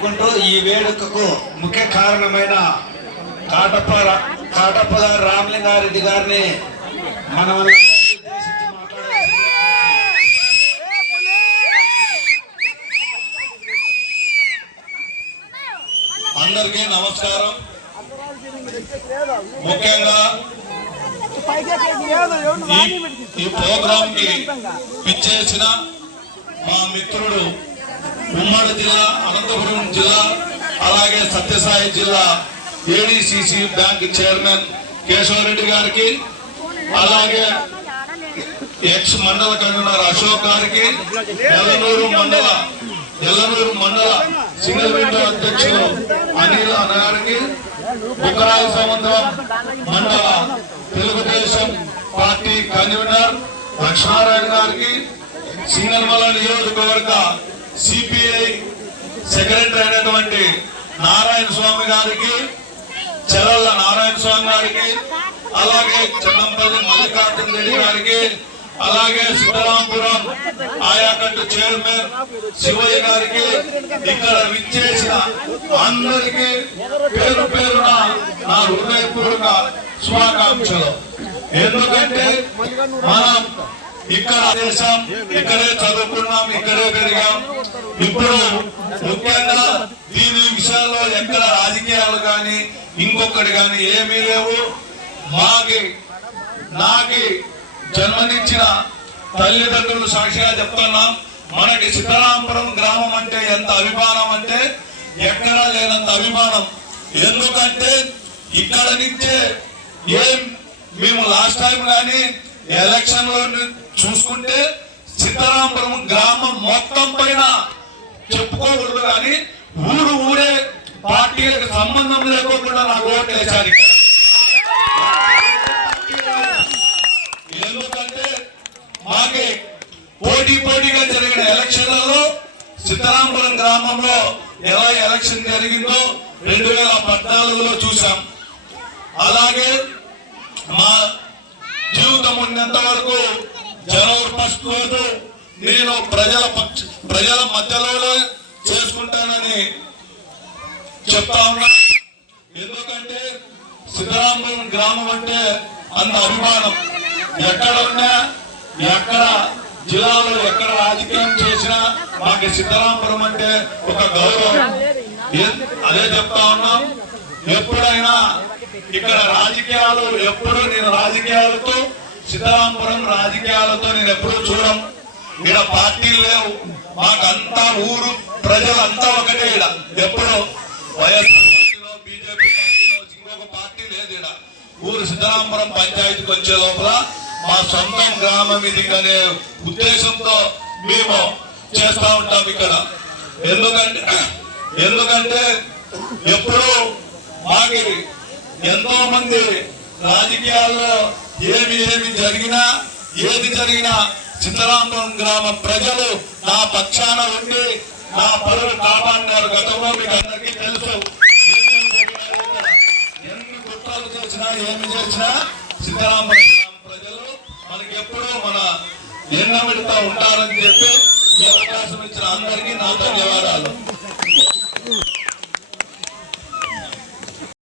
జరుపుకుంటూ ఈ వేడుకకు ముఖ్య కారణమైన కాటప్ప రామలింగారెడ్డి గారిని మనం అందరికీ నమస్కారం. ముఖ్యంగా ఈ ప్రోగ్రామ్ కి పిచ్చేసిన మా మిత్రుడు ఉమ్మడి జిల్లా అనంతపురం జిల్లా అలాగే సత్యసాయి జిల్లా ఏడీసీసీ బ్యాంక్ చైర్మన్ కేశవరెడ్డి గారికి అలాగే ఎక్స్ మండల కన్వీనర్ అశోక్ గారికి ఎల్లనూరు మండల సింగిల్ విండో అధ్యక్షులు అనిల్ అన్న గారికి బుక్కరాయ సముద్రం మండల తెలుగుదేశం పార్టీ కన్వీనర్ లక్ష్మారాయణ గారికి సింగల్మల నియోజకవర్గ సిపిఐ సెక్రటరీ అయినటువంటి నారాయణ స్వామి గారికి చెరల్ల నారాయణ స్వామి గారికి అలాగే చెన్నంపల్లి మల్లికార్జున రెడ్డి గారికి అలాగే సిద్ధరాంపురం ఆయాకట్టు చైర్మన్ శివయ్య గారికి ఇక్కడ విచ్చేసిన అందరికీ పేరు పేరున నా హృదయపూర్వక శుభాకాంక్షలు. ఎందుకంటే మనం ఇక్కడ దేశం ఇక్కడే చదువుకున్నాం, ఇక్కడే పెరిగాం. ఇప్పుడు ముఖ్యంగా దీని విషయాల్లో ఎక్కడ రాజకీయాలు కానీ ఇంకొకటి కానీ ఏమీ లేవు. నాకి జన్మనిచ్చిన తల్లిదండ్రులు సాక్షిగా చెప్తున్నాం. మనకి సిద్ధరాంపురం గ్రామం అంటే ఎంత అభిమానం అంటే ఎక్కడా లేనంత అభిమానం. ఎందుకంటే ఇక్కడ నుంచే మేము లాస్ట్ టైం కానీ ఎలక్షన్ లో చూసుకుంటే సిద్ధరాంపురం గ్రామం మొత్తం పైన చెప్పుకోకూడదు కానీ ఊరే పార్టీలకు సంబంధం లేకోకుండా నాకు ఓట్లు వేశారు. ఎందుకంటే మాకి పోటీగా జరిగిన ఎలక్షన్లలో సిద్ధరాంపురం గ్రామంలో ఎలా ఎలక్షన్ జరిగిందో 2014లో చూసాం. అలాగే మా జీవితం ఉన్నంత వరకు జనవరి 1 రోజు నేను ప్రజల మధ్యలో చేసుకుంటానని చెప్తా ఉన్నా. ఎందుకంటే సిద్ధరాంపురం గ్రామం అంటే అంత అభిమానం. ఎక్కడ జిల్లాలో ఎక్కడ రాజకీయం చేసినా మాకు సిద్ధరాంపురం అంటే ఒక గౌరవం. అదే చెప్తా ఉన్నాం. ఎప్పుడైనా ఇక్కడ రాజకీయాలు నేను రాజకీయాలతో సిద్ధరాంపురం రాజకీయాలతో నేను ఎప్పుడూ చూడం. ఇక్కడ పార్టీలు లేవు. మాకంతా ఊరు ప్రజలంతా ఒకటే. ఇక్కడ ఎప్పుడు వైఎస్ఆర్ పార్టీలో బీజేపీ పార్టీలో ఇంకొక పార్టీ లేదు. ఇక్కడ ఊరు సిద్ధరాంపురం పంచాయతీకి వచ్చే లోపల మా సొంత గ్రామం ఇది అనే ఉద్దేశంతో మేము చేస్తా ఉంటాం ఇక్కడ. ఎందుకంటే ఎప్పుడు మాకి ఎంతో మంది రాజకీయాల్లో ఏది జరిగినా సిద్ధరాంపురం గ్రామ ప్రజలు నా పక్షాన ఉండి నా పరువు కాపాడినారు. గతంలో మీకు అందరికీ తెలుసు. ఎన్ని కుట్రలు చేసినా ఏమి చేసినా సిద్ధరాంపురం గ్రామ ప్రజలు మనకి ఎప్పుడూ మన ఎన్నమిడితో ఉంటారని చెప్పి ఈ అవకాశం ఇచ్చిన అందరికీ నా ధన్యవాదాలు.